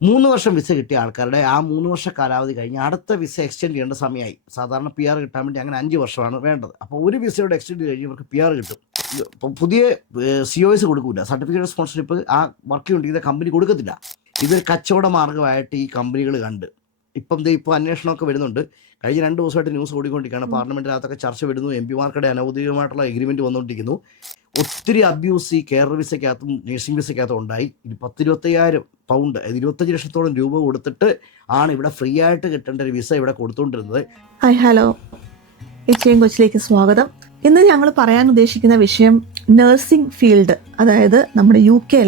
3 വർഷം വിസ കിട്ടിയ ആൾക്കാരുടെ ആ 3 വർഷ കാലാവധി കഴിഞ്ഞ് അടുത്ത വിസ എക്സ്റ്റെൻഡ് ചെയ്യേണ്ട സമയമായി. സാധാരണ PR കിട്ടാൻ വേണ്ടി അങ്ങനെ 5 വർഷമാണ് വേണ്ടത്. അപ്പോൾ ഒരു വിസയോടെ എക്സ്റ്റെൻഡ് കഴിഞ്ഞ് ഇവർക്ക് PR കിട്ടും. പുതിയ COS കൊടുക്കില്ല, സർട്ടിഫിക്കറ്റ് സ്പോൺസർഷിപ്പ് ആ വർക്ക് ചെയ്തുകൊണ്ടിരിക്കുന്ന കമ്പനി കൊടുക്കത്തില്ല. ഇതൊരു കച്ചവട മാർഗ്ഗമായിട്ട് ഈ കമ്പനികൾ കണ്ട് ഇപ്പോൾ അന്വേഷണമൊക്കെ വരുന്നുണ്ട്. കഴിഞ്ഞ 2 ദിവസമായിട്ട് ന്യൂസ് ഓടിക്കൊണ്ടിരിക്കുകയാണ്. പാർലമെൻറ്റിനകത്തൊക്കെ ചർച്ച വരുന്നു, MP-മാർക്കിടെ അനൗദ്യോഗികമായിട്ടുള്ള എഗ്രിമെൻറ്റ് വന്നുകൊണ്ടിരിക്കുന്നു. ഒത്തിരി അബ്യൂസ് ഈ കേരള വിസയ്ക്കകത്തും നേഴ്സിംഗ് വിസയ്ക്കകത്തും ഉണ്ടായി. 10-25,000 പൗണ്ട്, 25 ലക്ഷത്തോളം രൂപ കൊടുത്തിട്ട് ആണ് ഇവിടെ ഫ്രീ ആയിട്ട് കിട്ടേണ്ട ഒരു വിസ ഇവിടെ കൊടുത്തുകൊണ്ടിരുന്നത്. ഹായ്, ഹലോ, എച്ച് കൊച്ചിലേക്ക് സ്വാഗതം. ഇന്ന് ഞങ്ങൾ പറയാൻ ഉദ്ദേശിക്കുന്ന വിഷയം നഴ്സിംഗ് ഫീൽഡ്, അതായത് നമ്മുടെ UK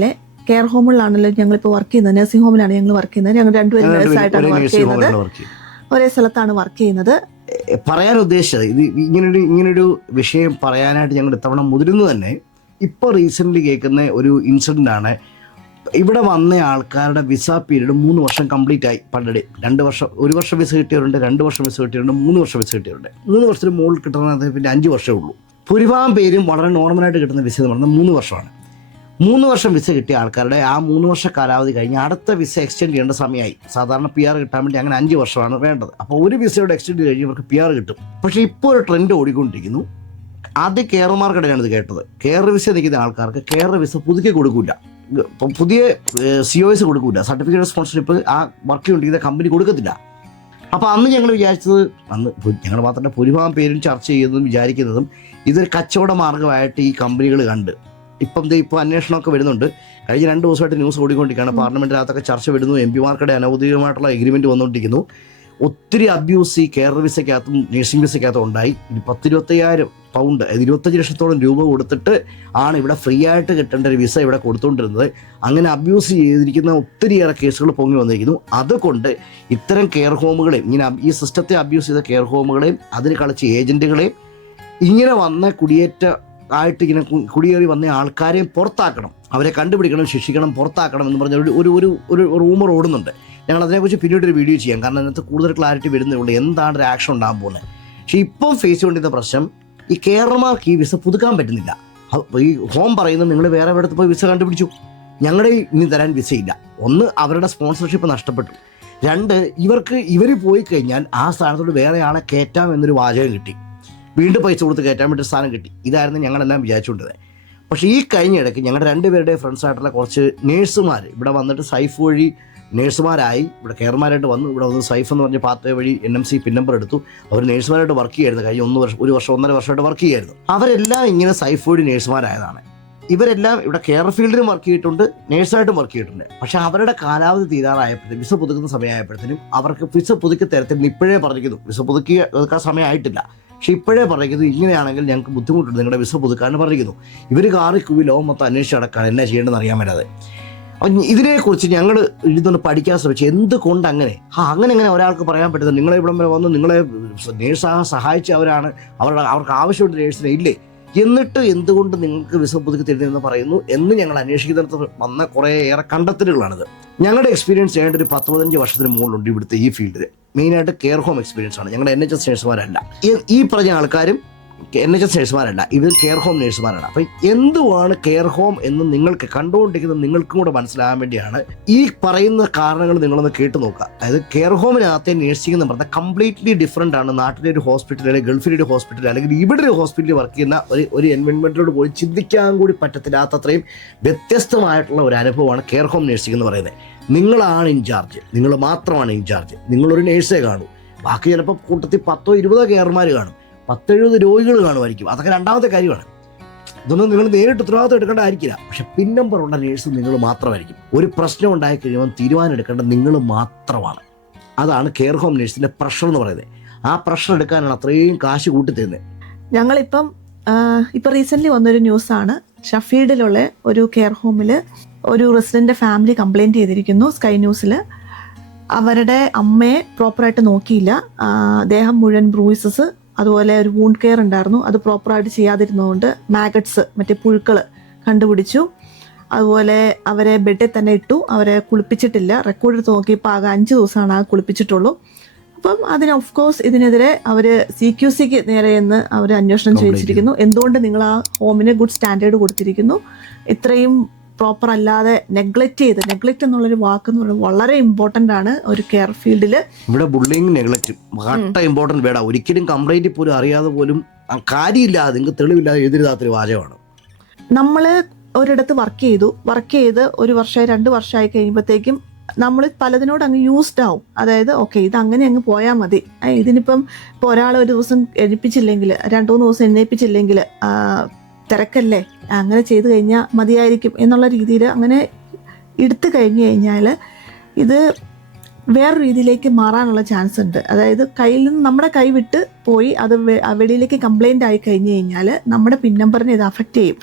കെയർ ഹോമുകളിലാണല്ലോ ഞങ്ങളിപ്പോൾ വർക്ക് ചെയ്യുന്നത്. നഴ്സിംഗ് ഹോമിലാണ് ഞങ്ങൾ വർക്ക് ചെയ്യുന്നത്. ഞങ്ങൾ രണ്ടുപേരും നഴ്സായിട്ടാണ് വർക്ക് ചെയ്യുന്നത്, ഒരേ സ്ഥലത്താണ് വർക്ക് ചെയ്യുന്നത്. പറയാൻ ഉദ്ദേശിച്ചത് ഇത് ഇങ്ങനൊരു വിഷയം പറയാനായിട്ട് ഞങ്ങൾ ഇത്തവണ മുതിരുന്നു തന്നെ. ഇപ്പോൾ റീസെൻ്റ്ലി കേൾക്കുന്ന ഒരു ഇൻസിഡൻ്റ് ആണ്. ഇവിടെ വന്ന ആൾക്കാരുടെ വിസ പീരീഡ് 3 വർഷം കംപ്ലീറ്റ് ആയി. പണ്ടേ 2 വർഷം, 1 വർഷം വിസ കിട്ടിയവരുണ്ട്, 2 വർഷം വിസ കിട്ടിയവരുണ്ട്, 3 വർഷം വിസ കിട്ടിയവരുണ്ട്. 3 വർഷത്തിന് മുകളിൽ കിട്ടുന്നത് പിന്നെ 5 വർഷമേ ഉള്ളൂ. ഭൂരിഭാഗം പേരും വളരെ നോർമലായിട്ട് കിട്ടുന്ന വിസ എന്ന് പറഞ്ഞാൽ 3 വർഷമാണ്. 3 വർഷം വിസ കിട്ടിയ ആൾക്കാരുടെ ആ 3 വർഷ കാലാവധി കഴിഞ്ഞ് അടുത്ത വിസ എക്സ്റ്റെൻഡ് ചെയ്യേണ്ട സമയമായി. സാധാരണ PR കിട്ടാൻ വേണ്ടി അങ്ങനെ 5 വർഷമാണ് വേണ്ടത്. അപ്പോൾ ഒരു വിസയോടെ എക്സ്റ്റെൻഡ് കഴിഞ്ഞ് ഇവർക്ക് PR കിട്ടും. പക്ഷേ ഇപ്പോൾ ഒരു ട്രെൻഡ് ഓടിക്കൊണ്ടിരിക്കുന്നു. ആദ്യം കെയർമാർക്കിടെയാണ് ഇത് കേട്ടത്. കെയർ വിസ നിൽക്കുന്ന ആൾക്കാർക്ക് കെയർ വിസ പുതുക്കി കൊടുക്കില്ല, പുതിയ COS കൊടുക്കില്ല, സർട്ടിഫിക്കറ്റ് സ്പോൺസർഷിപ്പ് ആ വർക്ക് ചെയ്തുകൊണ്ടിരിക്കുന്ന കമ്പനി കൊടുക്കത്തില്ല. അപ്പോൾ അന്ന് ഞങ്ങൾ വിചാരിച്ചത്, ഞങ്ങൾ മാത്രമല്ല ഭൂരിഭാഗം പേരും ചർച്ച ചെയ്യുന്നതും വിചാരിക്കുന്നതും ഇതൊരു കച്ചവട മാർഗ്ഗമായിട്ട് ഈ കമ്പനികൾ കണ്ട് ഇപ്പോൾ അന്വേഷണമൊക്കെ വരുന്നുണ്ട്. കഴിഞ്ഞ 2 ദിവസമായിട്ട് ന്യൂസ് ഓടിക്കൊണ്ടിരിക്കുകയാണ്. പാർലമെൻറ്റിനകത്തൊക്കെ ചർച്ച വരുന്നു, MP-മാർക്കിടെ അനൗദ്യോഗികമായിട്ടുള്ള എഗ്രിമെൻറ്റ് വന്നുകൊണ്ടിരിക്കുന്നു. ഒത്തിരി അബ്യൂസ് ഈ കേരള വിസയ്ക്കകത്തും നേഴ്സിംഗ് വിസയ്ക്കകത്തും ഉണ്ടായി. 10-25,000 പൗണ്ട്, 25 ലക്ഷത്തോളം രൂപ കൊടുത്തിട്ട് ആണ് ഇവിടെ ഫ്രീ ആയിട്ട് കിട്ടേണ്ട ഒരു വിസ ഇവിടെ കൊടുത്തുകൊണ്ടിരുന്നത്. അങ്ങനെ അബ്യൂസ് ചെയ്തിരിക്കുന്ന ഒത്തിരിയേറെ കേസുകൾ പൊങ്ങി വന്നിരിക്കുന്നു. അതുകൊണ്ട് ഇത്തരം കെയർ ഹോമുകളെയും ഈ സിസ്റ്റത്തെ അബ്യൂസ് ചെയ്ത കെയർ ഹോമുകളെയും അതിന് കളിച്ച ഏജൻറ്റുകളെയും ഇങ്ങനെ വന്ന ആയിട്ട് ഇങ്ങനെ കുടിയേറി വന്ന ആൾക്കാരെയും പുറത്താക്കണം, അവരെ കണ്ടുപിടിക്കണം, ശിക്ഷിക്കണം, പുറത്താക്കണം എന്ന് പറഞ്ഞ ഒരു റൂമർ ഓടുന്നുണ്ട്. ഞങ്ങൾ അതിനെക്കുറിച്ച് പിന്നീടൊരു വീഡിയോ ചെയ്യാം, കാരണം അതിനകത്ത് കൂടുതൽ ക്ലാരിറ്റി വരുന്നുള്ളൂ എന്താണ് ഒരു ആക്ഷൻ ഉണ്ടാകാൻ പോകുന്നത്. പക്ഷേ ഇപ്പം ഫേസ് ചെയ്തുകൊണ്ടിരുന്ന പ്രശ്നം ഈ കെയർമാർക്ക് ഈ വിസ പുതുക്കാൻ പറ്റുന്നില്ല. ഈ ഹോം പറയുന്നത് നിങ്ങൾ വേറെ എവിടത്ത് പോയി വിസ കണ്ടുപിടിച്ചു, ഞങ്ങളുടെ ഇനി തരാൻ വിസയില്ല. ഒന്ന്, അവരുടെ സ്പോൺസർഷിപ്പ് നഷ്ടപ്പെട്ടു. 2, ഇവർ പോയി കഴിഞ്ഞാൽ ആ സ്ഥാനത്തോട് വേറെ ആളെ കയറ്റാം എന്നൊരു വാചകം കിട്ടി, വീണ്ടും പൈസ കൊടുത്ത് കയറ്റാൻ വേണ്ടി സ്ഥാനം കിട്ടി. ഇതായിരുന്നു ഞങ്ങളെല്ലാം വിചാരിച്ചുകൊണ്ടത്. പക്ഷേ ഈ കഴിഞ്ഞ ഇടയ്ക്ക് ഞങ്ങളുടെ 2 പേരുടെ ഫ്രണ്ട്സായിട്ടുള്ള കുറച്ച് നേഴ്സുമാർ ഇവിടെ വന്നിട്ട് സൈഫ് വഴി നേഴ്സുമാരായി, ഇവിടെ കെയർമാരായിട്ട് വന്നു. ഇവിടെ വന്ന് സൈഫ് എന്ന് പറഞ്ഞ പാത്ത് വഴി NMC പിൻ നമ്പർ എടുത്തു. അവർ നേഴ്സുമാരായിട്ട് വർക്ക് ചെയ്യായിരുന്നു. കഴിഞ്ഞ 1 വർഷം 1.5 വർഷമായിട്ട് വർക്ക് ചെയ്യായിരുന്നു. അവരെല്ലാം ഇങ്ങനെ സൈഫ് വഴി നേഴ്സുമാരായതാണ്. ഇവരെല്ലാം ഇവിടെ കെയർ ഫീൽഡിലും വർക്ക് ചെയ്തിട്ടുണ്ട്, നേഴ്സായിട്ടും വർക്ക് ചെയ്തിട്ടുണ്ട്. പക്ഷേ അവരുടെ കാലാവധി തീരാറായപ്പോഴത്തേക്കും, വിസ പുതുക്കുന്ന സമയമായപ്പോഴത്തേനും അവർക്ക് വിസ പുതുക്കി തരത്തിൽ ഇപ്പോഴേ പറഞ്ഞിരിക്കുന്നു, വിസ പുതുക്കാൻ സമയമായിട്ടില്ല. പക്ഷേ ഇപ്പോഴേ പറയുന്നത് ഇങ്ങനെയാണെങ്കിൽ ഞങ്ങൾക്ക് ബുദ്ധിമുട്ടുണ്ട്, നിങ്ങളുടെ വിസ പുതുക്കാനും പറഞ്ഞിരിക്കുന്നു. ഇവർ കാറി ലോകം മൊത്തം അന്വേഷിച്ച് നടക്കാൻ എന്നാ ചെയ്യേണ്ടതെന്ന് അറിയാൻ മേലാതെ. അപ്പം ഇതിനെക്കുറിച്ച് ഞങ്ങൾ ഇതൊന്ന് പഠിക്കാൻ ശ്രമിച്ചു. എന്തുകൊണ്ട് അങ്ങനെ അങ്ങനെ ഒരാൾക്ക് പറയാൻ പറ്റുന്നത്? നിങ്ങളെ ഇവിടം വരെ വന്ന് നിങ്ങളെ നേഴ്സാകാൻ സഹായിച്ചവരാണ്, അവർക്ക് ആവശ്യമുണ്ട് നേഴ്സിനെ ഇല്ലേ, എന്നിട്ട് എന്തുകൊണ്ട് നിങ്ങൾക്ക് വിസ പുതുക്കി തരുന്നതെന്ന് പറയുന്നു എന്ന് ഞങ്ങൾ അന്വേഷിക്കുന്നിടത്ത് വന്ന കുറേയേറെ കണ്ടെത്തലുകളാണിത്. ഞങ്ങളുടെ എക്സ്പീരിയൻസ് ചെയ്യേണ്ട ഒരു 10-15 വർഷത്തിന് മുകളിലുണ്ട് ഇവിടുത്തെ ഈ ഫീൽഡിൽ. മെയിനായിട്ട് കെയർ ഹോം എക്സ്പീരിയൻസ് ആണ്. ഞങ്ങളുടെ NHS നേഴ്സുമാരല്ല, ഈ പറഞ്ഞ ആൾക്കാരും NHS നേഴ്സുമാരല്ല, ഇവർ കെയർ ഹോം നേഴ്സുമാരാണ്. അപ്പം എന്തുവാണ് കെയർ ഹോം എന്ന് നിങ്ങൾക്ക് കണ്ടുകൊണ്ടിരിക്കുന്നത് നിങ്ങൾക്കും കൂടെ മനസ്സിലാകാൻ വേണ്ടിയാണ് ഈ പറയുന്ന കാരണങ്ങൾ നിങ്ങളൊന്ന് കേട്ടു നോക്കുക. അതായത് കെയർ ഹോമിനകത്തെ നേഴ്സിംഗ് എന്ന് പറഞ്ഞാൽ കംപ്ലീറ്റ്ലി ഡിഫറെൻ്റ് ആണ്. നാട്ടിലെ ഒരു ഹോസ്പിറ്റൽ, അല്ലെങ്കിൽ ഗൾഫിലെ ഒരു ഹോസ്പിറ്റൽ, അല്ലെങ്കിൽ ഇവിടെ ഒരു ഹോസ്പിറ്റലിൽ വർക്ക് ചെയ്യുന്ന ഒരു എൻവയോൺമെൻറ്റിലോട് പോയി ചിന്തിക്കാൻ കൂടി പറ്റത്തില്ലാത്തത്രയും വ്യത്യസ്തമായിട്ടുള്ള ഒരു അനുഭവമാണ് കെയർ ഹോം നേഴ്സിംഗ് എന്ന് പറയുന്നത്. നിങ്ങളാണ് ഇൻചാർജ്, നിങ്ങൾ മാത്രമാണ് ഇൻചാർജ്. നിങ്ങളൊരു നേഴ്സേ കാണൂ, ബാക്കി ചിലപ്പോൾ കൂട്ടത്തിൽ 10-20 കെയർമാർ കാണും, 10-70 രോഗികൾ കാണുമായിരിക്കും. അതൊക്കെ രണ്ടാമത്തെ കാര്യമാണ്. ഇതൊന്നും നിങ്ങൾ നേരിട്ട് ഉത്തരവാദിത്വം എടുക്കേണ്ടതായിരിക്കില്ല. പക്ഷെ പിൻ നമ്പറുള്ള നേഴ്സ് നിങ്ങൾ മാത്രമായിരിക്കും. ഒരു പ്രശ്നം ഉണ്ടായി കഴിയുമ്പോൾ തീരുമാനം എടുക്കേണ്ടത് നിങ്ങൾ മാത്രമാണ്. അതാണ് കെയർ ഹോം നേഴ്സിൻ്റെ പ്രഷർ എന്ന് പറയുന്നത്. ആ പ്രഷർ എടുക്കാനാണ് അത്രയും കാശ് കൂട്ടിത്തരുന്നത്. ഞങ്ങളിപ്പം റീസെൻ്റ്ലി വന്നൊരു ന്യൂസാണ്. ഷഫീൽഡിലുള്ള ഒരു കെയർ ഹോമിൽ ഒരു റെസിഡൻ്റ് ഫാമിലി കംപ്ലയിൻറ്റ് ചെയ്തിരിക്കുന്നു സ്കൈ ന്യൂസിൽ. അവരുടെ അമ്മയെ പ്രോപ്പറായിട്ട് നോക്കിയില്ല, ദേഹം മുഴുവൻ ബ്രൂയിസസ്, അതുപോലെ ഒരു വൂണ്ട് കെയർ ഉണ്ടായിരുന്നു, അത് പ്രോപ്പറായിട്ട് ചെയ്യാതിരുന്നതുകൊണ്ട് മാഗറ്റ്സ്, മറ്റേ പുഴുക്കൾ കണ്ടുപിടിച്ചു. അതുപോലെ അവരെ ബെഡിൽ തന്നെ ഇട്ടു, അവരെ കുളിപ്പിച്ചിട്ടില്ല. റെക്കോർഡ് എടുത്ത് നോക്കിയപ്പോൾ ആകെ 5 ദിവസമാണ് ആ കുളിപ്പിച്ചിട്ടുള്ളൂ. അപ്പം അതിന് ഓഫ് കോഴ്സ് ഇതിനെതിരെ അവർ CQCക്ക് നേരെ എന്ന് അവർ അന്വേഷണം ചോദിച്ചിരിക്കുന്നു. എന്തുകൊണ്ട് നിങ്ങൾ ആ ഹോമിന് ഗുഡ് സ്റ്റാൻഡേർഡ് കൊടുത്തിരിക്കുന്നു, ഇത്രയും പ്രോപ്പർ അല്ലാതെ നെഗ്ലക്റ്റ് എന്നുള്ളൊരു വാക്ക് എന്ന് പറയുന്നത് വളരെ ഇമ്പോർട്ടൻ്റ് ആണ് ഒരു കെയർ ഫീൽഡിൽ. ഇവിടെ ബുള്ളിങ് നെഗ്ലക്റ്റും കട്ട ഇമ്പോർട്ടൻറ്റ് വേണം. ഒരിക്കലും കംപ്ലൈൻറ്റ് പോലും അറിയാതെ പോലും കാര്യമില്ലാതെ നിങ്ങൾക്ക് തെളിവില്ലാതെ എഴുതിരുതാത്തൊരു വാചകമാണ്. നമ്മൾ ഒരിടത്ത് വർക്ക് ചെയ്ത് 1 വർഷമായി 2 വർഷമായി കഴിയുമ്പോഴത്തേക്കും നമ്മൾ പലതിനോട് അങ്ങ് യൂസ്ഡ് ആവും. അതായത് ഓക്കെ ഇത് അങ്ങനെ അങ്ങ് പോയാൽ മതി, ഇതിനിപ്പം ഇപ്പോൾ ഒരാൾ ഒരു ദിവസം എഴുപ്പിച്ചില്ലെങ്കിൽ 2-3 ദിവസം എഴുന്നേപ്പിച്ചില്ലെങ്കിൽ തിരക്കല്ലേ, അങ്ങനെ ചെയ്തു കഴിഞ്ഞാൽ മതിയായിരിക്കും എന്നുള്ള രീതിയിൽ അങ്ങനെ എടുത്തു കഴിഞ്ഞു കഴിഞ്ഞാൽ ഇത് വേറെ രീതിയിലേക്ക് മാറാനുള്ള ചാൻസ് ഉണ്ട്. അതായത് കയ്യിൽ നിന്ന് നമ്മുടെ കൈ വിട്ട് പോയി അത് വെളിയിലേക്ക് കംപ്ലൈൻ്റ് ആയി കഴിഞ്ഞു കഴിഞ്ഞാൽ നമ്മുടെ പിൻ നമ്പറിനെ ഇത് അഫക്റ്റ് ചെയ്യും.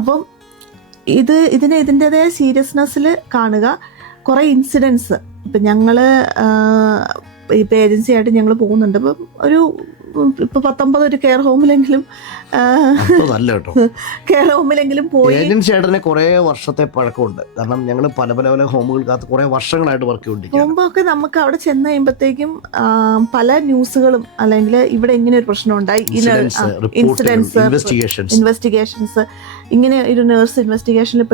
അപ്പം ഇതിനെ ഇതിൻ്റെതായ സീരിയസ്നെസ്സിൽ കാണുക. കുറേ ഇൻസിഡൻസ് ഇപ്പം ഞങ്ങൾ ഇപ്പം ഏജൻസി ആയിട്ട് ഞങ്ങൾ പോകുന്നുണ്ട്. ഇപ്പം ഇപ്പോൾ 19 ഒരു കെയർ ഹോമിലെങ്കിലും പോയി. ഏജൻസി ആയിട്ട് കുറേ വർഷത്തെ പഴക്കമുണ്ട്. കാരണം ഞങ്ങൾ പല പല പല ഹോമുകൾക്കകത്ത് കുറേ വർഷങ്ങളായിട്ട് വർക്ക് ചെയ്തുകൊണ്ടിരിക്കും. മുമ്പൊക്കെ നമുക്ക് അവിടെ ചെന്ന് കഴിയുമ്പോഴത്തേക്കും പല ന്യൂസുകളും അല്ലെങ്കിൽ ഇവിടെ ഇങ്ങനെ ഒരു പ്രശ്നം ഉണ്ടായി, ഇൻസിഡൻസ്, ഇൻവെസ്റ്റിഗേഷൻസ്, ഇങ്ങനെ ഒരു നേഴ്സ് ഇൻവെസ്റ്റിഗേഷനിൽ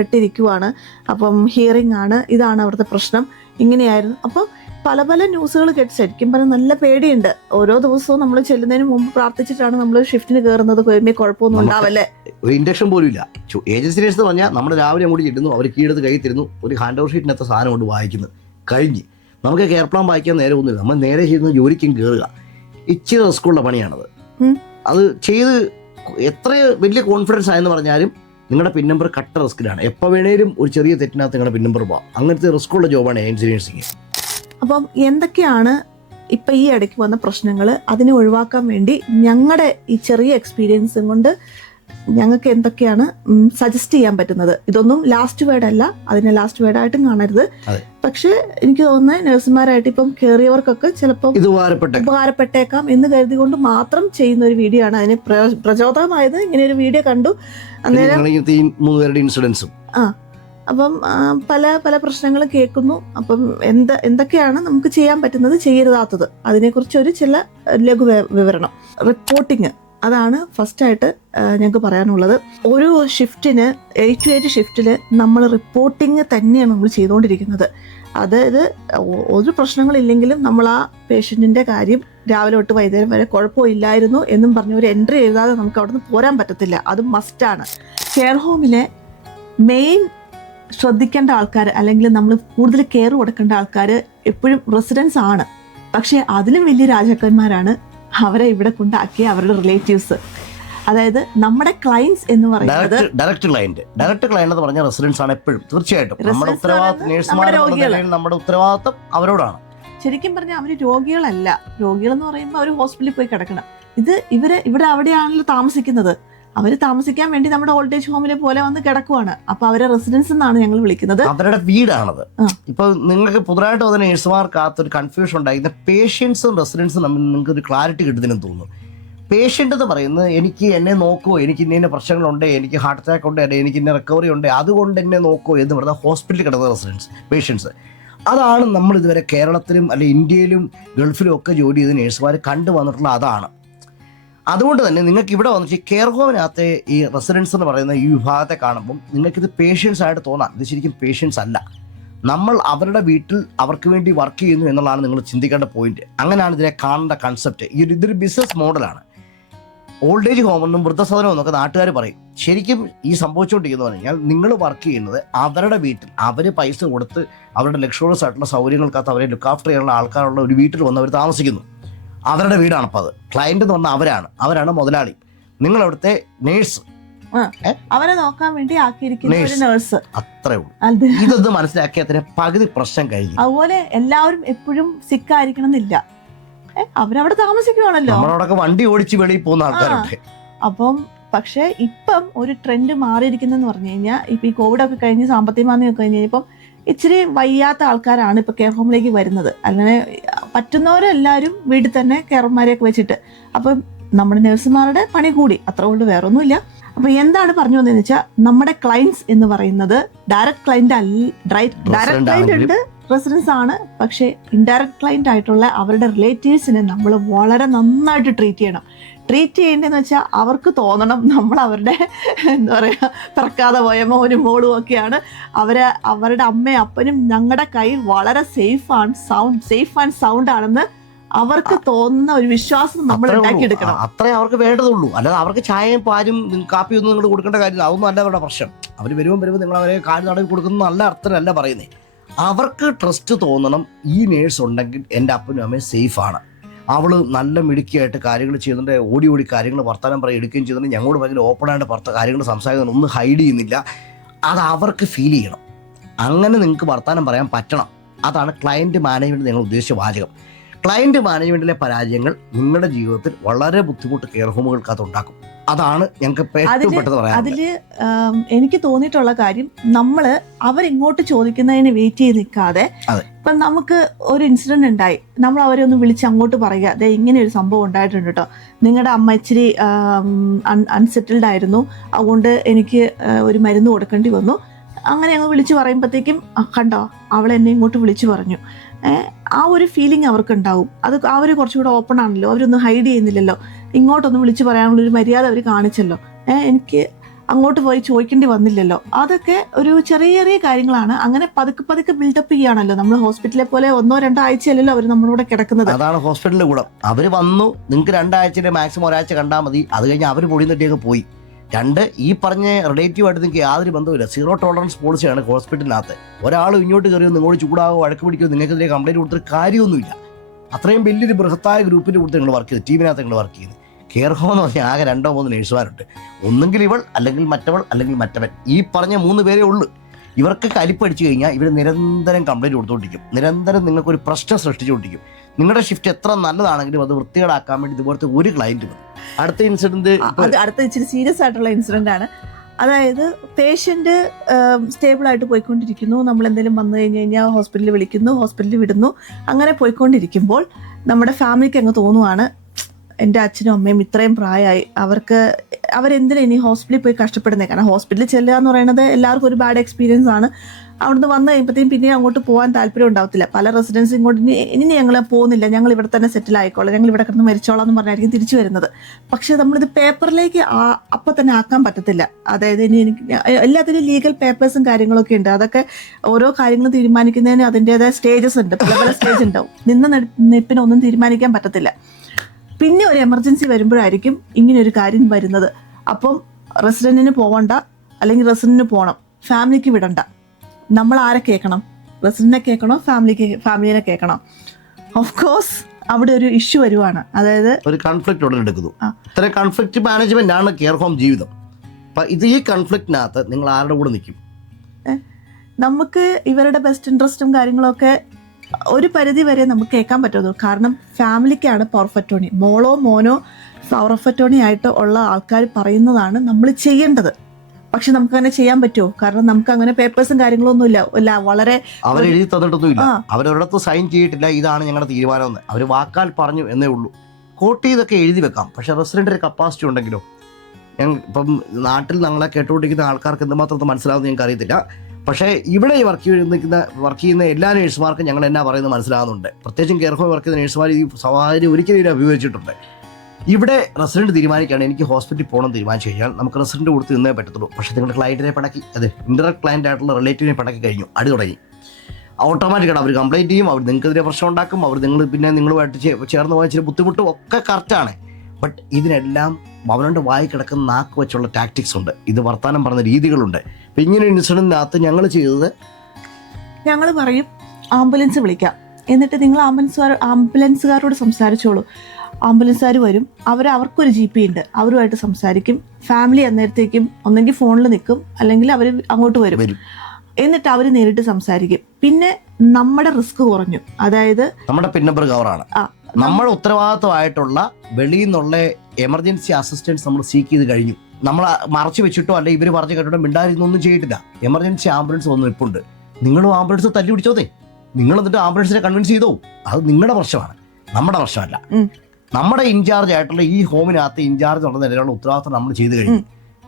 പെട്ടിരിക്കുവാണ്, അപ്പം ഹിയറിംഗ് ആണ്, ഇതാണ് അവിടുത്തെ പ്രശ്നം, ഇങ്ങനെയായിരുന്നു. അപ്പം പല പല ന്യൂസുകൾ കേട്ട് ശരിക്കും പറഞ്ഞാൽ നല്ല പേടിയുണ്ട്. ഓരോ ദിവസവും നമ്മൾ ചെല്ലുന്നതിന് മുമ്പ് പ്രാർത്ഥിച്ചിട്ടാണ് നമ്മൾ ഷിഫ്റ്റിന് കയറുന്നത്. കുഴപ്പമൊന്നും ഉണ്ടാവല്ലേ. ഒരു ഇൻഡക്ഷൻ പോലും ഇല്ല. ഏജൻസി നേഴ്സ് പറഞ്ഞാൽ നമ്മൾ രാവിലെ അങ്ങോട്ട് ചെല്ലുന്നു, അവർ കീഴെടുത്ത് കൈ തരുന്നു, ഒരു ഹാൻഡ് ഓവർ ഷീറ്റിനകത്ത് സാധനം കൊണ്ട് വായിക്കുന്നു, കഴിഞ്ഞ്. നമുക്ക് കെയർ പ്ലാൻ വായിക്കാൻ നേരെ ഒന്നുമില്ല. നമ്മൾ നേരെ ചെയ്യുന്ന ജോലിക്കും കയറുക. ഇച്ചിരി റിസ്ക്കുള്ള പണിയാണത്. അത് ചെയ്ത് എത്ര വലിയ കോൺഫിഡൻസ് ആയെന്ന് പറഞ്ഞാലും നിങ്ങളുടെ പിൻ നമ്പർ കട്ട റിസ്ക്കിലാണ്. എപ്പോൾ വേണേലും ഒരു ചെറിയ തെറ്റിനകത്ത് നിങ്ങളുടെ പിൻ നമ്പർ പോകാം. അങ്ങനത്തെ റിസ്ക്കുള്ള ജോബാണ് ഏജൻസി നേഴ്സിങ്. അപ്പം എന്തൊക്കെയാണ് ഇപ്പം ഈ ഇടയ്ക്ക് വന്ന പ്രശ്നങ്ങൾ, അതിനെ ഒഴിവാക്കാൻ വേണ്ടി ഞങ്ങളുടെ ഈ ചെറിയ എക്സ്പീരിയൻസും കൊണ്ട് ഞങ്ങൾക്ക് എന്തൊക്കെയാണ് സജസ്റ്റ് ചെയ്യാൻ പറ്റുന്നത്. ഇതൊന്നും ലാസ്റ്റ് വേർഡ് അല്ല, അതിനെ ലാസ്റ്റ് വേർഡായിട്ടും കാണരുത്. പക്ഷെ എനിക്ക് തോന്നുന്നത് നഴ്സുമാരായിട്ട് ഇപ്പം കയറിയവർക്കൊക്കെ ചിലപ്പോൾ ഉപകാരപ്പെട്ടേക്കാം എന്ന് കരുതികൊണ്ട് മാത്രം ചെയ്യുന്ന ഒരു വീഡിയോ ആണ്. അതിന് പ്രചോദനമായത് ഇങ്ങനെ ഒരു വീഡിയോ കണ്ടു അന്നേരം. അപ്പം പല പല പ്രശ്നങ്ങളും കേൾക്കുന്നു. അപ്പം എന്തൊക്കെയാണ് നമുക്ക് ചെയ്യാൻ പറ്റുന്നത്, ചെയ്യരുതാത്തത്, അതിനെക്കുറിച്ചൊരു ചില ലഘു വിവരണം. റിപ്പോർട്ടിങ്, അതാണ് ഫസ്റ്റായിട്ട് ഞങ്ങൾക്ക് പറയാനുള്ളത്. ഒരു ഷിഫ്റ്റിന് 8 to 8 ഷിഫ്റ്റിൽ നമ്മൾ റിപ്പോർട്ടിങ് തന്നെയാണ് നമ്മൾ ചെയ്തുകൊണ്ടിരിക്കുന്നത്. അതായത് ഒരു പ്രശ്നങ്ങളില്ലെങ്കിലും നമ്മൾ ആ പേഷ്യൻറ്റിൻ്റെ കാര്യം രാവിലെ തൊട്ട് വൈകുന്നേരം വരെ കുഴപ്പമില്ലായിരുന്നു എന്നും പറഞ്ഞ് ഒരു എൻട്രി എഴുതാതെ നമുക്ക് അവിടെ നിന്ന് പോരാൻ പറ്റത്തില്ല. അത് മസ്റ്റാണ്. കെയർ ഹോമിലെ മെയിൻ ശ്രദ്ധിക്കേണ്ട ആൾക്കാർ, അല്ലെങ്കിൽ നമ്മൾ കൂടുതൽ കെയർ കൊടുക്കേണ്ട ആൾക്കാർ എപ്പോഴും റെസിഡൻസ് ആണ്. പക്ഷേ അതിലും വലിയ രാജാക്കന്മാരാണ് അവരെ ഇവിടെ കൊണ്ടാക്കിയ അവരുടെ റിലേറ്റീവ്സ്. അതായത് നമ്മുടെ ക്ലയൻസ് എന്ന് പറയുന്നത് ഡയറക്റ്റ് ക്ലയന്റ് എന്ന് പറഞ്ഞാൽ റെസിഡൻസ് ആണ് എപ്പോഴും. തീർച്ചയായിട്ടും നമ്മുടെ ഉത്തരവാദിത്തം അവരോടാണ്. ശരിക്കും പറഞ്ഞാൽ അവർ രോഗികളല്ല. രോഗികളെന്ന് പറയുമ്പോൾ അവർ ഹോസ്പിറ്റലിൽ പോയി കിടക്കണം. ഇവിടെ അവിടെയാണല്ലോ താമസിക്കുന്നത്. അവർ താമസിക്കാൻ വേണ്ടി നമ്മുടെ ഓൾഡ് ഏജ് ഹോമിലെ പോലെ വന്ന് കിടക്കുവാണ്. അപ്പൊ അവരെ റെസിഡൻസ് എന്നാണ് ഞങ്ങൾ വിളിക്കുന്നത്. അവരുടെ വീടാണത്. ഇപ്പൊ നിങ്ങൾക്ക് പുതുതായിട്ട് വന്ന നേഴ്സുമാർക്കകത്ത് ഒരു കൺഫ്യൂഷൻ ഉണ്ടായിരുന്ന പേഷ്യൻസും റെസിഡൻസും തമ്മിൽ നിങ്ങൾക്ക് ഒരു ക്ലാരിറ്റി കിട്ടുന്നതിനും തോന്നുന്നു. പേഷ്യൻ്റ് എന്ന് പറയുന്നത് എനിക്ക് എന്നെ നോക്കുമോ, എനിക്ക് ഇന്ന പ്രശ്നങ്ങളുണ്ട്, എനിക്ക് ഹാർട്ട് അറ്റാക്ക് ഉണ്ട്, എനിക്ക് ഇന്ന റിക്കവറി ഉണ്ട്, അതുകൊണ്ട് എന്നെ നോക്കുമോ എന്ന് പറഞ്ഞാൽ ഹോസ്പിറ്റലിൽ കിടക്കുന്ന പേഷ്യൻസ്. അതാണ് നമ്മൾ ഇതുവരെ കേരളത്തിലും അല്ലെ ഇന്ത്യയിലും ഗൾഫിലും ഒക്കെ ജോലി ചെയ്ത് നേഴ്സുമാർ കണ്ടുവന്നിട്ടുള്ള അതാണ്. അതുകൊണ്ട് തന്നെ നിങ്ങൾക്ക് ഇവിടെ വന്നിട്ട് കെയർ ഹോമിനകത്തെ ഈ റെസിഡൻസ് എന്ന് പറയുന്ന ഈ വിഭാഗത്തെ കാണുമ്പം നിങ്ങൾക്കിത് പേഷ്യൻസ് ആയിട്ട് തോന്നാം. ഇത് ശരിക്കും പേഷ്യൻസ് അല്ല. നമ്മൾ അവരുടെ വീട്ടിൽ അവർക്ക് വേണ്ടി വർക്ക് ചെയ്യുന്നു എന്നുള്ളതാണ് നിങ്ങൾ ചിന്തിക്കേണ്ട പോയിന്റ്. അങ്ങനെയാണ് ഇതിനെ കാണേണ്ട കൺസെപ്റ്റ്. ഇതൊരു ബിസിനസ് മോഡലാണ്. ഓൾഡ് ഏജ് ഹോമെന്നും വൃദ്ധസദനം എന്നൊക്കെ നാട്ടുകാർ പറയും. ശരിക്കും ഈ സംഭവിച്ചുകൊണ്ടിരിക്കുന്നത് പറഞ്ഞാൽ നിങ്ങൾ വർക്ക് ചെയ്യുന്നത് അവരുടെ വീട്ടിൽ, അവർ പൈസ കൊടുത്ത് അവരുടെ ലക്ഷറിയസ് ആയിട്ടുള്ള സൗകര്യങ്ങൾക്കകത്ത് അവരെ ലുക്ക് ആഫ്റ്റർ ചെയ്യാനുള്ള ആൾക്കാരുള്ള ഒരു വീട്ടിൽ വന്ന് അവർ താമസിക്കുന്നു. അവരുടെ വീടാണ്. അപ്പം അത് ക്ലയന്റ് എന്ന് പറഞ്ഞാൽ അവരാണ് മുതലാളി. നിങ്ങൾ അവിടുത്തെ നേഴ്സ്, അവരെ നോക്കാൻ വേണ്ടി ആക്കിയിരിക്കുന്ന ഒരു നേഴ്സ്. അത്രേ ഉള്ളൂ. ഇതൊന്ന് മനസ്സിലാക്കിയതിന് പകുതി പ്രശ്നം കഴിഞ്ഞു. അതുപോലെ എല്ലാവരും എപ്പോഴും സിക്കായിരിക്കണം എന്നില്ല. അവരവിടെ താമസിക്കുവാണല്ലോ. നമ്മളോടൊക്കെ വണ്ടി ഓടിച്ച് വെളിയിൽ പോകുന്ന ആൾക്കാരുണ്ട്. അപ്പം പക്ഷെ ഇപ്പം ഒരു ട്രെൻഡ് മാറിയിരിക്കുന്നെന്ന് പറഞ്ഞു കഴിഞ്ഞാൽ ഇപ്പൊ ഈ കോവിഡ് ഒക്കെ കഴിഞ്ഞ് സാമ്പത്തിക മാന്ദ്യമൊക്കെ കഴിഞ്ഞ് കഴിഞ്ഞപ്പം ഇച്ചിരി വയ്യാത്ത ആൾക്കാരാണ് ഇപ്പൊ കെയർ ഹോമിലേക്ക് വരുന്നത്. അങ്ങനെ പറ്റുന്നവരെല്ലാവരും വീട്ടിൽ തന്നെ കെയർമാരെയൊക്കെ വെച്ചിട്ട്. അപ്പം നമ്മുടെ നഴ്സുമാരുടെ പണി കൂടി, അത്ര കൊണ്ട് വേറൊന്നുമില്ല. അപ്പൊ എന്താണ് പറഞ്ഞു വന്നതെന്ന് വെച്ചാൽ നമ്മുടെ ക്ലയൻസ് എന്ന് പറയുന്നത് ഡയറക്റ്റ് ക്ലയന്റ് ഡയറക്റ്റ് ക്ലയന്റ് ഉണ്ട്, റെസിഡൻസ് ആണ്. പക്ഷേ ഇൻഡയറക്റ്റ് ക്ലയന്റ് ആയിട്ടുള്ള അവരുടെ റിലേറ്റീവ്സിനെ നമ്മൾ വളരെ നന്നായിട്ട് ട്രീറ്റ് ചെയ്യണം. ട്രീറ്റ് ചെയ്യേണ്ടതെന്ന് വെച്ചാൽ അവർക്ക് തോന്നണം നമ്മൾ അവരുടെ എന്താ പറയുക പിറക്കാതെ പോയ മോനും മോളും ഒക്കെയാണ്. അവരുടെ അമ്മയും അപ്പനും ഞങ്ങളുടെ കയ്യിൽ വളരെ സേഫ് ആൻഡ് സൗണ്ട് ആണെന്ന് അവർക്ക് തോന്നുന്ന ഒരു വിശ്വാസം നമ്മൾ ഉണ്ടാക്കിയെടുക്കണം. അത്രേ അവർക്ക് വേണ്ടതുള്ളൂ. അല്ലാതെ അവർക്ക് ചായയും പാലും കാപ്പിയും ഒന്നും നിങ്ങൾ കൊടുക്കേണ്ട കാര്യം അതൊന്നും അല്ല അവരുടെ പ്രശ്നം. അവർ വരുമ്പോൾ നിങ്ങൾ അവരെ കാര്യം തടവി കൊടുക്കുന്ന നല്ല അർത്ഥമല്ല പറയുന്നത്. അവർക്ക് ട്രസ്റ്റ് തോന്നണം, ഈ നേഴ്സ് ഉണ്ടെങ്കിൽ എൻ്റെ അപ്പനും അമ്മയും സേഫാണ്, അവള് നല്ല മിടുക്കിയായിട്ട് കാര്യങ്ങൾ ചെയ്യുന്നുണ്ട്, ഓടി കാര്യങ്ങൾ വർത്തമാനം പറയും എടുക്കുകയും ചെയ്യുന്നുണ്ട്, ഞങ്ങളോട് ഭയങ്കര ഓപ്പണായിട്ട് കാര്യങ്ങൾ സംസാരിക്കുന്നുണ്ട്, ഒന്നും ഹൈഡ് ചെയ്യുന്നില്ല. അത് അവർക്ക് ഫീൽ ചെയ്യണം. അങ്ങനെ നിങ്ങൾക്ക് വർത്തമാനം പറയാൻ പറ്റണം. അതാണ് ക്ലയൻറ്റ് മാനേജ്മെൻറ്റ് നിങ്ങൾ ഉദ്ദേശിച്ച വാചകം. ക്ലയൻറ്റ് മാനേജ്മെൻറ്റിലെ പരാജയങ്ങൾ നിങ്ങളുടെ ജീവിതത്തിൽ വളരെ ബുദ്ധിമുട്ട് കെയർ ഹോമുകൾക്കകത്ത് ഉണ്ടാക്കും. അതാണ് ഞങ്ങൾക്ക് ഏറ്റവും പെട്ടെന്ന് പറയാം. അതില് എനിക്ക് തോന്നിയിട്ടുള്ള കാര്യം, നമ്മള് അവരിങ്ങോട്ട് ചോദിക്കുന്നതിന് വെയിറ്റ് ചെയ്ത് നിൽക്കാതെ, ഇപ്പം നമുക്ക് ഒരു ഇൻസിഡന്റ് ഉണ്ടായി, നമ്മൾ അവരെ ഒന്ന് വിളിച്ച് അങ്ങോട്ട് പറയുക, അതെ ഇങ്ങനെ ഒരു സംഭവം ഉണ്ടായിട്ടുണ്ട് കേട്ടോ, നിങ്ങളുടെ അമ്മ ഇച്ചിരി അൺസെറ്റിൽഡ് ആയിരുന്നു, അതുകൊണ്ട് എനിക്ക് ഒരു മരുന്ന് കൊടുക്കേണ്ടി വന്നു. അങ്ങനെ ഞങ്ങൾ വിളിച്ച് പറയുമ്പോഴത്തേക്കും കണ്ടോ അവൾ എന്നെ ഇങ്ങോട്ട് വിളിച്ചു പറഞ്ഞു, ആ ഒരു ഫീലിംഗ് അവർക്ക് ഉണ്ടാവും. അത് അവർ കുറച്ചുകൂടെ ഓപ്പൺ ആണല്ലോ, അവരൊന്നും ഹൈഡ് ചെയ്യുന്നില്ലല്ലോ, ഇങ്ങോട്ടൊന്ന് വിളിച്ചു പറയാനുള്ളൊരു മര്യാദ അവർ കാണിച്ചല്ലോ, എനിക്ക് അങ്ങോട്ട് പോയി ചോദിക്കേണ്ടി വന്നില്ലല്ലോ. അതൊക്കെ ഒരു ചെറിയ ചെറിയ കാര്യങ്ങളാണ്. അങ്ങനെ പതുക്കെ ബിൽഡപ്പ് ചെയ്യുകയാണല്ലോ. നമ്മൾ ഹോസ്പിറ്റലിലെ പോലെ 1-2 ആഴ്ചയല്ലല്ലോ അവർ നമ്മളോട് കിടക്കുന്നത്. അതാണ് ഹോസ്പിറ്റലിന്റെ ഗുണം. അവർ വന്നു, നിങ്ങൾക്ക് 2 ആഴ്ചയുടെ മാക്സിമം ഒരാഴ്ച കണ്ടാൽ മതി, അത് കഴിഞ്ഞ് അവർ പൊടി തട്ടിയൊക്കെ പോയി. 2, ഈ പറഞ്ഞ റിലേറ്റീവായിട്ട് നിങ്ങൾക്ക് യാതൊരു ബന്ധവുമില്ല. 0 ടോളറൻസ് പോളിസിയാണ് ഹോസ്പിറ്റലിനകത്ത്. ഒരാൾ ഇങ്ങോട്ട് കയറിയോ നിങ്ങളോട് ചൂടാവോ വഴക്ക് പിടിക്കുകയോ നിങ്ങൾക്കെതിരെ കംപ്ലൈൻറ്റ് കൊടുത്തൊരു കാര്യമൊന്നുമില്ല. അത്രയും വലിയൊരു ബൃഹത്തായ ഗ്രൂപ്പിൻ്റെ കൂടുതൽ നിങ്ങൾ വർക്ക് ചെയ്ത് ടീമിനകത്ത് നിങ്ങൾ വർക്ക് ചെയ്യുന്നത്. കെയർ ഹോം എന്ന് പറഞ്ഞാൽ ആകെ 2-3 നേഴ്സുമാരുണ്ട്. ഒന്നെങ്കിൽ ഇവൾ, അല്ലെങ്കിൽ മറ്റവൾ, അല്ലെങ്കിൽ മറ്റവൻ. ഈ പറഞ്ഞ 3 പേരേ ഉള്ളൂ. ഇവർക്ക് കലിപ്പടിച്ചു കഴിഞ്ഞാൽ ഇവർ നിരന്തരം കംപ്ലൈൻറ്റ് കൊടുത്തുകൊണ്ടിരിക്കും, നിരന്തരം നിങ്ങൾക്കൊരു പ്രശ്നം സൃഷ്ടിച്ചുകൊണ്ടിരിക്കും. നിങ്ങളുടെ ഷിഫ്റ്റ് എത്ര നല്ലതാണെങ്കിലും അത് വൃത്തികേടാക്കാൻ വേണ്ടി ഇതുപോലത്തെ ഒരു ക്ലയൻറ്റ് മതി. അടുത്ത ഇച്ചിരി സീരിയസ് ആയിട്ടുള്ള ഇൻസിഡന്റ് ആണ്. അതായത് പേഷ്യന്റ് സ്റ്റേബിൾ ആയിട്ട് പോയിക്കൊണ്ടിരിക്കുന്നു, നമ്മൾ എന്തെങ്കിലും വന്നു കഴിഞ്ഞാൽ ഹോസ്പിറ്റലിൽ വിളിക്കുന്നു, ഹോസ്പിറ്റലിൽ വിടുന്നു, അങ്ങനെ പോയിക്കൊണ്ടിരിക്കുമ്പോൾ നമ്മുടെ ഫാമിലിക്ക് അങ്ങ് തോന്നുവാണ്, എൻ്റെ അച്ഛനും അമ്മയും ഇത്രയും പ്രായമായി, അവരെന്തിനാ ഇനി ഹോസ്പിറ്റലിൽ പോയി കഷ്ടപ്പെടുന്നത്? കാരണം ഹോസ്പിറ്റലിൽ ചെല്ലുക എന്ന് പറയുന്നത് എല്ലാവർക്കും ഒരു ബാഡ് എക്സ്പീരിയൻസ് ആണ്. അവിടുന്ന് വന്നു കഴിയുമ്പോഴത്തേക്കും പിന്നെ അങ്ങോട്ട് പോകാൻ താല്പര്യം ഉണ്ടാവത്തില്ല. പല റെസിഡൻസ് ഇങ്ങോട്ട് ഇനി ഞങ്ങൾ പോകുന്നില്ല, ഞങ്ങൾ ഇവിടെ തന്നെ സെറ്റിൽ ആയിക്കോളാം, ഞങ്ങൾ ഇവിടെ കിടന്ന് മരിച്ചോളാം എന്ന് പറഞ്ഞായിരിക്കും തിരിച്ചു വരുന്നത്. പക്ഷെ നമ്മളിത് പേപ്പറിലേക്ക് അപ്പം തന്നെ ആക്കാൻ പറ്റത്തില്ല. അതായത് ഇനി എല്ലാത്തിനും ലീഗൽ പേപ്പേഴ്സും കാര്യങ്ങളൊക്കെ ഉണ്ട്. അതൊക്കെ ഓരോ കാര്യങ്ങളും തീരുമാനിക്കുന്നതിന് അതിൻ്റെതായ സ്റ്റേജസ് ഉണ്ട്, പല സ്റ്റേജ് ഉണ്ടാവും. നിപ്പിനൊന്നും തീരുമാനിക്കാൻ പറ്റത്തില്ല. പിന്നെ ഒരു എമർജൻസി വരുമ്പോഴായിരിക്കും ഇങ്ങനെ ഒരു കാര്യം വരുന്നത്. അപ്പം റെസിഡന്റിന് പോവണ്ട, അല്ലെങ്കിൽ റെസിഡന്റിന് പോകണം, ഫാമിലിക്ക് വിടണ്ട. നമ്മൾ ആരെ കേൾക്കണം? റെസിഡന്റിനെ കേൾക്കണോ, ഫാമിലിനെ കേൾക്കണം? ഓഫ് കോഴ്സ് അവിടെ ഒരു ഇഷ്യൂ വരുവാണ്. അതായത് ഒരു കോൺഫ്ലിക്റ്റ് ഉടലെടുക്കുന്നു. ഇത്ര കോൺഫ്ലിക്റ്റ് മാനേജ്മെന്റ് ആണ് കെയർ ഹോം ജീവിതം. അപ്പൊ ഈ കോൺഫ്ലിക്റ്റിനകത്ത് നിങ്ങൾ ആരുടെ കൂടെ നിൽക്കും? നമുക്ക് ഇവരുടെ ബെസ്റ്റ് ഇൻട്രസ്റ്റും കാര്യങ്ങളൊക്കെ ഒരു പരിധി വരെ നമുക്ക് കേൾക്കാൻ പറ്റുള്ളൂ. കാരണം ഫാമിലിക്കാണ് പവർ ഓഫ് അറ്റോർണി. മോളോ മോനോ പവർ ഓഫ് അറ്റോർണി ആയിട്ട് ഉള്ള ആൾക്കാർ പറയുന്നതാണ് നമ്മൾ ചെയ്യേണ്ടത്. പക്ഷെ നമുക്ക് അങ്ങനെ ചെയ്യാൻ പറ്റുമോ? കാരണം നമുക്ക് അങ്ങനെ പേപ്പേഴ്സും കാര്യങ്ങളൊന്നും ഇല്ല. വളരെ അവരെഴുതി തന്നിട്ടൊന്നുമില്ല, അവരൊരിടത്ത് സൈൻ ചെയ്തിട്ടില്ല, ഇതാണ് ഞങ്ങളുടെ തീരുമാനം എന്ന് അവർ വാക്കാൽ പറഞ്ഞു എന്നേ ഉള്ളൂ. കോട്ട് ചെയ്തൊക്കെ എഴുതി വെക്കാം. പക്ഷെ റെസിഡന്റിന്റെ കപ്പാസിറ്റി ഉണ്ടെങ്കിലോ? ഇപ്പം നാട്ടിൽ ഞങ്ങളെ കേട്ടുകൊണ്ടിരിക്കുന്ന ആൾക്കാർക്ക് എന്തുമാത്രം മനസ്സിലാവുമെന്ന് ഞങ്ങൾക്ക് അറിയത്തില്ല. പക്ഷേ ഇവിടെ വർക്ക് ചെയ്യുന്ന എല്ലാ നേഴ്സുമാർക്കും ഞങ്ങൾ എന്നാ പറയുന്നത് മനസ്സിലാകുന്നുണ്ട്. പ്രത്യേകിച്ചും കെയർ ഹോം വർക്ക് ചെയ്യുന്ന നേഴ്സുമാർ ഈ സാഹചര്യം ഒരിക്കലും അഭിമുഖിച്ചിട്ടുണ്ട്. ഇവിടെ റെസിഡന്റ് തീരുമാനിക്കുകയാണ് എനിക്ക് ഹോസ്പിറ്റലിൽ പോകണം തീരുമാനിച്ചു കഴിഞ്ഞാൽ നമുക്ക് റെസിഡന്റ് കൊടുത്ത് നിന്നേ പറ്റത്തുള്ളൂ. പക്ഷേ നിങ്ങളുടെ ക്ലയൻറ്റിനെ പടക്കി, അതെ ഇൻഡയറക്ട് ക്ലയൻ്റ് ആയിട്ടുള്ള റിലേറ്റീവിനെ പടക്കി കഴിഞ്ഞു, അടി തുടങ്ങി. ഓട്ടോമാറ്റിക്കാണ് അവർ കംപ്ലൈൻറ്റ് ചെയ്യും, അവർ നിങ്ങൾക്കെതിരെ പ്രശ്നം ഉണ്ടാക്കും, നിങ്ങളുമായിട്ട് ചേർന്ന് പോകാൻ ചില ബുദ്ധിമുട്ടും ഒക്കെ കറക്റ്റാണ്. ബട്ട് ഇതിനെല്ലാം അവനോട് വായി കിടക്കുന്ന നാക്ക് വെച്ചുള്ള ടാക്ടിക്സ് ഉണ്ട്, ഇത് വർത്തമാനം പറഞ്ഞ രീതികളുണ്ട്. അപ്പം ഇങ്ങനെ ഇൻസിഡൻറ്റിനകത്ത് ഞങ്ങൾ ചെയ്തത്, ഞങ്ങൾ പറയും ആംബുലൻസ് വിളിക്കാം, എന്നിട്ട് നിങ്ങൾ ആംബുലൻസുകാരോട് സംസാരിച്ചോളൂ. ആംബുലൻസുകാർ വരും, അവർക്കൊരു GP ഉണ്ട്, അവരുമായിട്ട് സംസാരിക്കും. ഫാമിലി അന്നേരത്തേക്കും ഒന്നെങ്കിൽ ഫോണിൽ നിൽക്കും, അല്ലെങ്കിൽ അവർ അങ്ങോട്ട് വരും. എന്നിട്ട് അവർ നേരിട്ട് സംസാരിക്കും. പിന്നെ നമ്മുടെ റിസ്ക് കുറഞ്ഞു. അതായത് നമ്മുടെ പിൻ നമ്പർ കവറാണ്. നമ്മുടെ ഉത്തരവാദിത്വമായിട്ടുള്ള വെളിയിൽ നിന്നുള്ള എമർജൻസി അസിസ്റ്റൻസ് നമ്മൾ സീക്ക് ചെയ്ത് കഴിഞ്ഞു. നമ്മൾ മറച്ചു വെച്ചിട്ടോ അല്ലെങ്കിൽ ഇവർ പറഞ്ഞു കേട്ടോ മിണ്ടായിരുന്നൊന്നും ചെയ്തിട്ടില്ല. എമർജൻസി ആംബുലൻസ് വന്ന് നിൽപ്പുണ്ട്, നിങ്ങളും ആംബുലൻസ് തല്ലി പിടിച്ചോതേ, നിങ്ങൾ എന്നിട്ട് ആംബുലൻസിനെ കൺവിൻസ് ചെയ്തോ, അത് നിങ്ങളുടെ പ്രശ്നമാണ്, നമ്മുടെ പ്രശ്നമല്ല. നമ്മുടെ ഇൻചാർജ് ആയിട്ടുള്ള ഈ ഹോമിനകത്ത് ഇൻചാർജ് ഉള്ള നിലയിലുള്ള ഉത്തരവാദിത്വം നമ്മൾ ചെയ്ത് കഴിഞ്ഞു.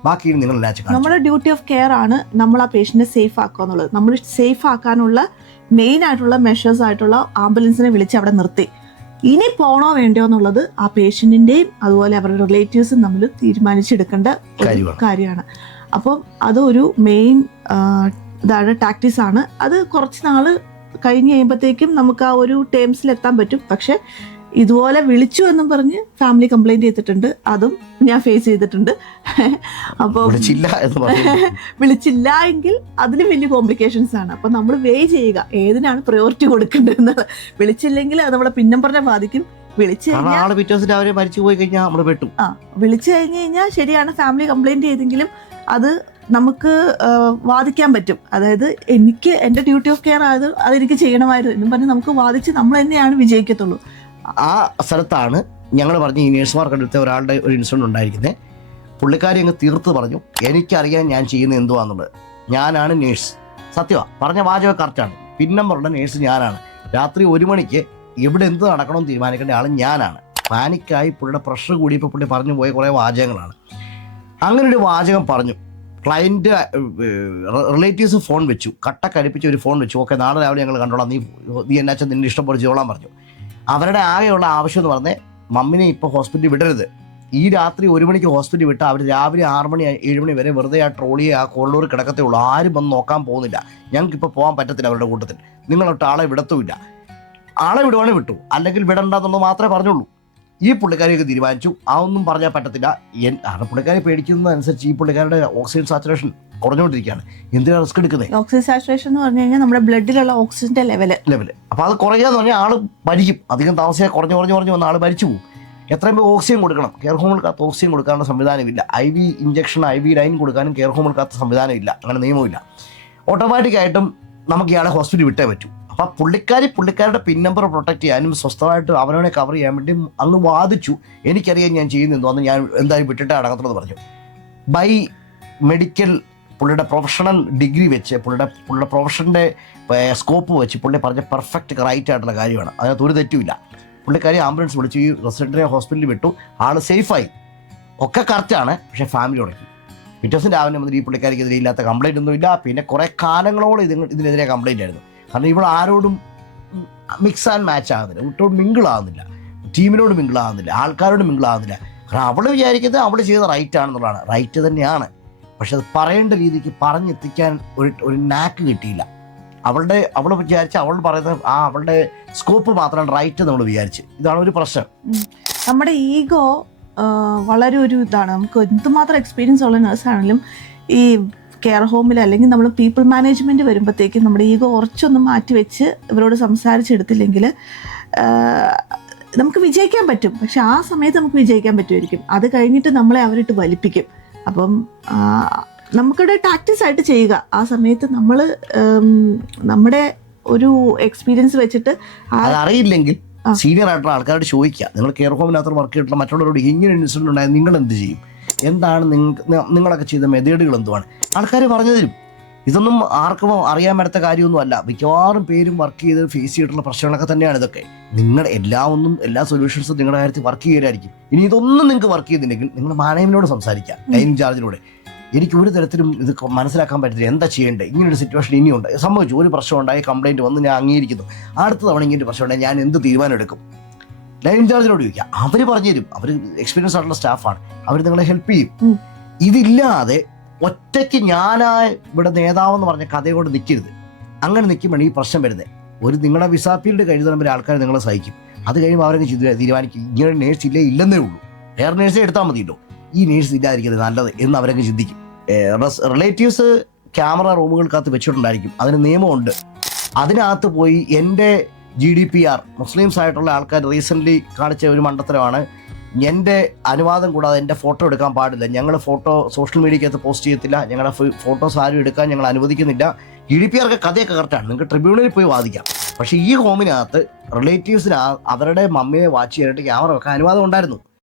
ബാക്കി നിങ്ങൾ നമ്മുടെ ഡ്യൂട്ടി ഓഫ് കെയർ ആണ് നമ്മൾ ആ പേഷ്യന്റിനെ സേഫ് ആക്കുക എന്നുള്ളത്. നമ്മൾ സേഫ് ആക്കാനുള്ള മെയിൻ ആയിട്ടുള്ള മെഷേഴ്സ് ആയിട്ടുള്ള ആംബുലൻസിനെ വിളിച്ച് അവിടെ നിർത്തി. ഇനി പോണോ വേണ്ടയോ എന്നുള്ളത് ആ പേഷ്യൻറ്റിൻ്റെയും അതുപോലെ അവരുടെ റിലേറ്റീവ്സും തമ്മിൽ തീരുമാനിച്ചെടുക്കേണ്ട കാര്യമാണ്. അപ്പം അതൊരു മെയിൻ ഇതാണ്, ടാക്ടീസ് ആണ്. അത് കുറച്ച് നാൾ കഴിഞ്ഞ് കഴിയുമ്പോഴത്തേക്കും നമുക്ക് ആ ഒരു ടേംസിലെത്താൻ പറ്റും. പക്ഷെ ഇതുപോലെ വിളിച്ചു എന്നും പറഞ്ഞ് ഫാമിലി കംപ്ലൈൻറ്റ് ചെയ്തിട്ടുണ്ട്, അതും ഞാൻ ഫേസ് ചെയ്തിട്ടുണ്ട്. അപ്പോൾ വിളിച്ചില്ല എങ്കിൽ അതിലും വലിയ കോംപ്ലിക്കേഷൻസ് ആണ്. അപ്പം നമ്മൾ ചെയ്യുക ഏതിനാണ് പ്രയോറിറ്റി കൊടുക്കേണ്ടതെന്ന്. വിളിച്ചില്ലെങ്കിൽ അത് നമ്മളെ പിന്നമ്പറിനെ ബാധിക്കും. വിളിച്ചു കഴിഞ്ഞാൽ ശരിയാണ്, ഫാമിലി കംപ്ലൈൻറ്റ് ചെയ്തെങ്കിലും അത് നമുക്ക് വാദിക്കാൻ പറ്റും. അതായത് എനിക്ക് എൻ്റെ ഡ്യൂട്ടി ഓഫ് കെയർ അതെനിക്ക് ചെയ്യണമായിരുന്നു എന്നും പറഞ്ഞ് നമുക്ക് വാദിച്ച് നമ്മൾ തന്നെയാണ് വിജയിക്കത്തുള്ളൂ. ആ സ്ഥലത്താണ് ഞങ്ങൾ പറഞ്ഞ ഈ നേഴ്സുമാർക്ക് അടുത്ത ഒരാളുടെ ഒരു ഇൻസിഡൻറ്റ് ഉണ്ടായിരിക്കുന്നത്. പുള്ളിക്കാരി അങ്ങ് തീർത്ത് പറഞ്ഞു, എനിക്കറിയാൻ ഞാൻ ചെയ്യുന്നത് എന്തുവാന്നുള്ളത്, ഞാനാണ് നേഴ്സ്. സത്യമാണ്, പറഞ്ഞ വാചകം കറക്റ്റാണ്. പിന്നമ്പറുടെ നേഴ്സ് ഞാനാണ്. രാത്രി 1 മണിക്ക് ഇവിടെ എന്ത് നടക്കണമെന്ന് തീരുമാനിക്കേണ്ട ആൾ ഞാനാണ്. പാനിക്കായി പുള്ളിയുടെ പ്രഷർ കൂടിയപ്പോൾ പുള്ളി പറഞ്ഞു പോയ കുറേ വാചകങ്ങളാണ്. അങ്ങനെ ഒരു വാചകം പറഞ്ഞു. ക്ലയൻറ്റ് റിലേറ്റീവ്സ് ഫോൺ വെച്ചു, കട്ടക്കരിപ്പിച്ച് ഒരു ഫോൺ വെച്ചു. ഓക്കെ, നാളെ രാവിലെ ഞങ്ങൾ കണ്ടോളാം, നീ എന്നാച്ചാൽ നിൻ്റെ ഇഷ്ടം പോലെ ചെയ്തോളാൻ പറഞ്ഞു. അവരുടെ ആകെയുള്ള ആവശ്യം എന്ന് പറഞ്ഞാൽ മമ്മിനെ ഇപ്പോൾ ഹോസ്പിറ്റലിൽ വിടരുത്. ഈ രാത്രി 1 മണിക്ക് ഹോസ്പിറ്റലിൽ വിട്ടാൽ അവർ രാവിലെ 6 മണി 7 മണി വരെ വെറുതെ ആ ട്രോളിയെ ആ കോറിഡോർ കിടക്കത്തേ ഉള്ളൂ. ആരും വന്ന് നോക്കാൻ പോകുന്നില്ല. ഞങ്ങൾക്കിപ്പോൾ പോകാൻ പറ്റത്തില്ല അവരുടെ കൂട്ടത്തിൽ. നിങ്ങളൊട്ട് ആളെ വിടത്തുമില്ല. ആളെ വിടുവാണെങ്കിൽ വിട്ടു, അല്ലെങ്കിൽ വിടണ്ടെന്നുള്ളത് മാത്രമേ പറഞ്ഞുള്ളൂ. ഈ പുള്ളിക്കാരിയൊക്കെ തീരുമാനിച്ചു അതൊന്നും പറഞ്ഞാൽ പറ്റത്തില്ല. പുള്ളിക്കാരി പേടിക്കുന്നതനുസരിച്ച് ഈ പുള്ളിക്കാരുടെ ഓക്സിജൻ സാച്ചുറേഷൻ കുറഞ്ഞുകൊണ്ടിരിക്കുകയാണ്. എന്തിനാണ് റിസ്ക് എടുക്കുന്നത്? ഓക്സിജൻ സാച്ചുറേഷൻ എന്ന് പറഞ്ഞു കഴിഞ്ഞാൽ നമ്മുടെ ബ്ലഡിലുള്ള ഓക്സിജന്റെ ലെവല്. അപ്പോൾ അത് കുറയാന്ന് പറഞ്ഞാൽ ആൾ മരിക്കും. അധികം താമസിയാൽ കുറഞ്ഞു വന്ന ആൾ മരിച്ചു പോകും. എത്രയും ഓക്സിജൻ കൊടുക്കണം. കെയർ ഹോമുകൾക്കകത്ത് ഓക്സിജൻ കൊടുക്കാനുള്ള സംവിധാനമില്ല. IV ഇഞ്ചക്ഷൻ IV ലൈൻ കൊടുക്കാനും കെയർ ഹോമുകൾക്കകത്ത് സംവിധാനമില്ല. അങ്ങനെ നിയമമില്ല. ഓട്ടോമാറ്റിക്കായിട്ടും നമുക്ക് ഇയാളെ ഹോസ്പിറ്റലിൽ വിട്ടേ പറ്റൂ. അപ്പം പുള്ളിക്കാരുടെ പിൻ നമ്പർ പ്രൊട്ടക്ട് ചെയ്യാനും സ്വസ്ഥമായിട്ട് അവനവനെ കവർ ചെയ്യാൻ വേണ്ടി അങ്ങ് വാദിച്ചു. എനിക്കറിയാൻ ഞാൻ ചെയ്യുന്നതെന്ന് അന്ന് ഞാൻ എന്തായാലും വിട്ടിട്ട് അടങ്ങത്തുള്ളത് പറഞ്ഞു. ബൈ മെഡിക്കൽ പുള്ളിയുടെ പ്രൊഫഷണൽ ഡിഗ്രി വെച്ച് പുള്ളിയുടെ പ്രൊഫഷൻ്റെ സ്കോപ്പ് വെച്ച് പുള്ളി പറഞ്ഞ പെർഫെക്റ്റ് റൈറ്റ് ആയിട്ടുള്ള കാര്യമാണ്. അതിനകത്ത് ഒരു തെറ്റുമില്ല. പുള്ളിക്കാരി ആംബുലൻസ് വിളിച്ചു, ഈ റെസിഡൻറ്റിനെ ഹോസ്പിറ്റലിൽ വിട്ടു. ആൾ സേഫായി, ഒക്കെ കറക്റ്റാണ്. പക്ഷേ ഫാമിലി ഉടക്കി. പിറ്റേ ദിവസം രാവിലെ മുതൽ ഈ പുള്ളിക്കാരിക്കെതിരെ ഇല്ലാത്ത കംപ്ലൈൻ്റ് ഒന്നുമില്ല. പിന്നെ കുറേ കാലങ്ങളോളം ഇതിനെതിരെ കംപ്ലൈൻ്റ് ആയിരുന്നു. കാരണം ഇവിടെ ആരോടും മിക്സ് ആൻഡ് മാച്ച് ആകുന്നില്ല, ഒട്ടോട് മിങ്കിൾ ആകുന്നില്ല, ടീമിനോട് മിങ്കിൾ ആകുന്നില്ല, ആൾക്കാരോട് മിങ്കിൾ ആകുന്നില്ല. കാരണം അവൾ വിചാരിക്കുന്നത് അവൾ ചെയ്ത റൈറ്റ് ആണെന്നുള്ളതാണ്. റൈറ്റ് തന്നെയാണ്, പക്ഷെ അത് പറയേണ്ട രീതിക്ക് പറഞ്ഞെത്തിക്കാൻ ഒരു നാക്ക് കിട്ടിയില്ല. അവൾ വിചാരിച്ച് അവൾ പറയുന്നത് അവളുടെ സ്കോപ്പ് മാത്രമാണ് റൈറ്റ് നമ്മൾ വിചാരിച്ച്. ഇതാണ് ഒരു പ്രശ്നം. നമ്മുടെ ഈഗോ വളരെ ഒരു ഇതാണ്. നമുക്ക് എന്തുമാത്രം എക്സ്പീരിയൻസ് ഉള്ള നേഴ്സാണെങ്കിലും ഈ കെയർ ഹോമിൽ അല്ലെങ്കിൽ നമ്മൾ പീപ്പിൾ മാനേജ്മെൻറ്റ് വരുമ്പോഴത്തേക്കും നമ്മുടെ ഈഗോ കുറച്ചൊന്നും മാറ്റി വെച്ച് ഇവരോട് സംസാരിച്ചെടുത്തില്ലെങ്കിൽ നമുക്ക് വിജയിക്കാൻ പറ്റും. പക്ഷെ ആ സമയത്ത് നമുക്ക് വിജയിക്കാൻ പറ്റുമായിരിക്കും. അത് കഴിഞ്ഞിട്ട് നമ്മളെ അവരിട്ട് വലിപ്പിക്കും. അപ്പം നമുക്കിടെ ടാക്ടിക്സ് ആയിട്ട് ചെയ്യുക. ആ സമയത്ത് നമ്മൾ നമ്മുടെ ഒരു എക്സ്പീരിയൻസ് വെച്ചിട്ട് അറിയില്ലെങ്കിൽ സീനിയർ ആയിട്ടുള്ള ആൾക്കാരോട് ചോദിക്കുക. നിങ്ങൾ കെയർ ഹോമിനകത്ത് വർക്ക് ചെയ്തിട്ടുള്ള മറ്റുള്ളവരോട് ഇങ്ങനെ ഇൻസിഡൻറ്റ് ഉണ്ടായത് നിങ്ങൾ എന്ത് ചെയ്യും, എന്താണ് നിങ്ങളൊക്കെ ചെയ്ത മെത്തേഡുകൾ എന്തുവാണ്, ആൾക്കാർ പറഞ്ഞു തരും. ഇതൊന്നും ആർക്കും അറിയാൻ പറ്റാത്ത കാര്യമൊന്നുമല്ല. മിക്കവാറും പേരും വർക്ക് ചെയ്ത് ഫേസ് ചെയ്തിട്ടുള്ള പ്രശ്നങ്ങളൊക്കെ തന്നെയാണ് ഇതൊക്കെ. എല്ലാ സൊല്യൂഷൻസും നിങ്ങളുടെ കാര്യത്തിൽ വർക്ക് ചെയ്യാനായിരിക്കും. ഇനി ഇതൊന്നും നിങ്ങൾക്ക് വർക്ക് ചെയ്തില്ലെങ്കിൽ നിങ്ങൾ മാനേജ്മെന്റിനോട് സംസാരിക്കുക, ലൈൻ ചാർജിലൂടെ. എനിക്ക് ഒരു തരത്തിലും ഇത് മനസ്സിലാക്കാൻ പറ്റില്ല, എന്താ ചെയ്യേണ്ടത്, ഇങ്ങനൊരു സിറ്റുവേഷൻ ഇനിയുണ്ട്, സംഭവിച്ചു, ഒരു പ്രശ്നം ഉണ്ടായി, കംപ്ലൈൻറ്റ് വന്ന് ഞാൻ അംഗീകരിക്കുന്നു, അടുത്ത തവണ ഇങ്ങനെ പ്രശ്നം ഉണ്ടായി ഞാൻ എന്ത് തീരുമാനം എടുക്കും? ലൈൻ ചാർജിനോട് ചോദിക്കുക, അവർ പറഞ്ഞു തരും. അവർ എക്സ്പീരിയൻസ് ആയിട്ടുള്ള സ്റ്റാഫാണ്, അവർ നിങ്ങളെ ഹെൽപ്പ് ചെയ്യും. ഇതില്ലാതെ ഒറ്റയ്ക്ക് ഞാനായ ഇവിടെ നേതാവെന്ന് പറഞ്ഞ കഥയോട് നിൽക്കരുത്. അങ്ങനെ നിൽക്കുമ്പോഴാണ് ഈ പ്രശ്നം വരുന്നത്. നിങ്ങളുടെ വിസ ഫീൽഡ് കഴിയുന്ന ആൾക്കാർ നിങ്ങളെ സഹിക്കും. അത് കഴിയുമ്പോൾ അവരൊക്കെ തീരുമാനിക്കും ഇങ്ങനെ നേഴ്സ് ഇല്ലെന്നേ ഉള്ളൂ, വേറെ നേഴ്സേ എടുത്താൽ മതിയല്ലോ, ഈ നേഴ്സ് ഇല്ലാതിരിക്കുന്നത് നല്ലത് എന്ന് അവരൊക്കെ ചിന്തിക്കും. റിലേറ്റീവ്സ് ക്യാമറ റൂമുകൾക്കകത്ത് വെച്ചിട്ടുണ്ടായിരിക്കും, അതിന് നിയമമുണ്ട്. അതിനകത്ത് പോയി എൻ്റെ GDPR മുസ്ലിംസ് ആയിട്ടുള്ള ആൾക്കാർ റീസെൻ്റ്ലി കാണിച്ച ഒരു മണ്ടത്തരമാണ്. എൻ്റെ അനുവാദം കൂടാതെ എൻ്റെ ഫോട്ടോ എടുക്കാൻ പാടില്ല, ഞങ്ങൾ ഫോട്ടോ സോഷ്യൽ മീഡിയക്കകത്ത് പോസ്റ്റ് ചെയ്യത്തില്ല, ഞങ്ങളുടെ ഫോട്ടോസ് ആരും എടുക്കാൻ ഞങ്ങൾ അനുവദിക്കുന്നില്ല. GDPR കഥയൊക്കെ കറക്റ്റാണ്, നിങ്ങൾക്ക് ട്രിബ്യൂണലിൽ പോയി വാദിക്കാം. പക്ഷേ ഈ ഹോമിനകത്ത് റിലേറ്റീവ്സിന് അവരുടെ മമ്മിയെ വാച്ച് ചെയ്യാനായിട്ട് ക്യാമറ വെക്കാൻ അനുവാദം ഉണ്ടായിരുന്നു.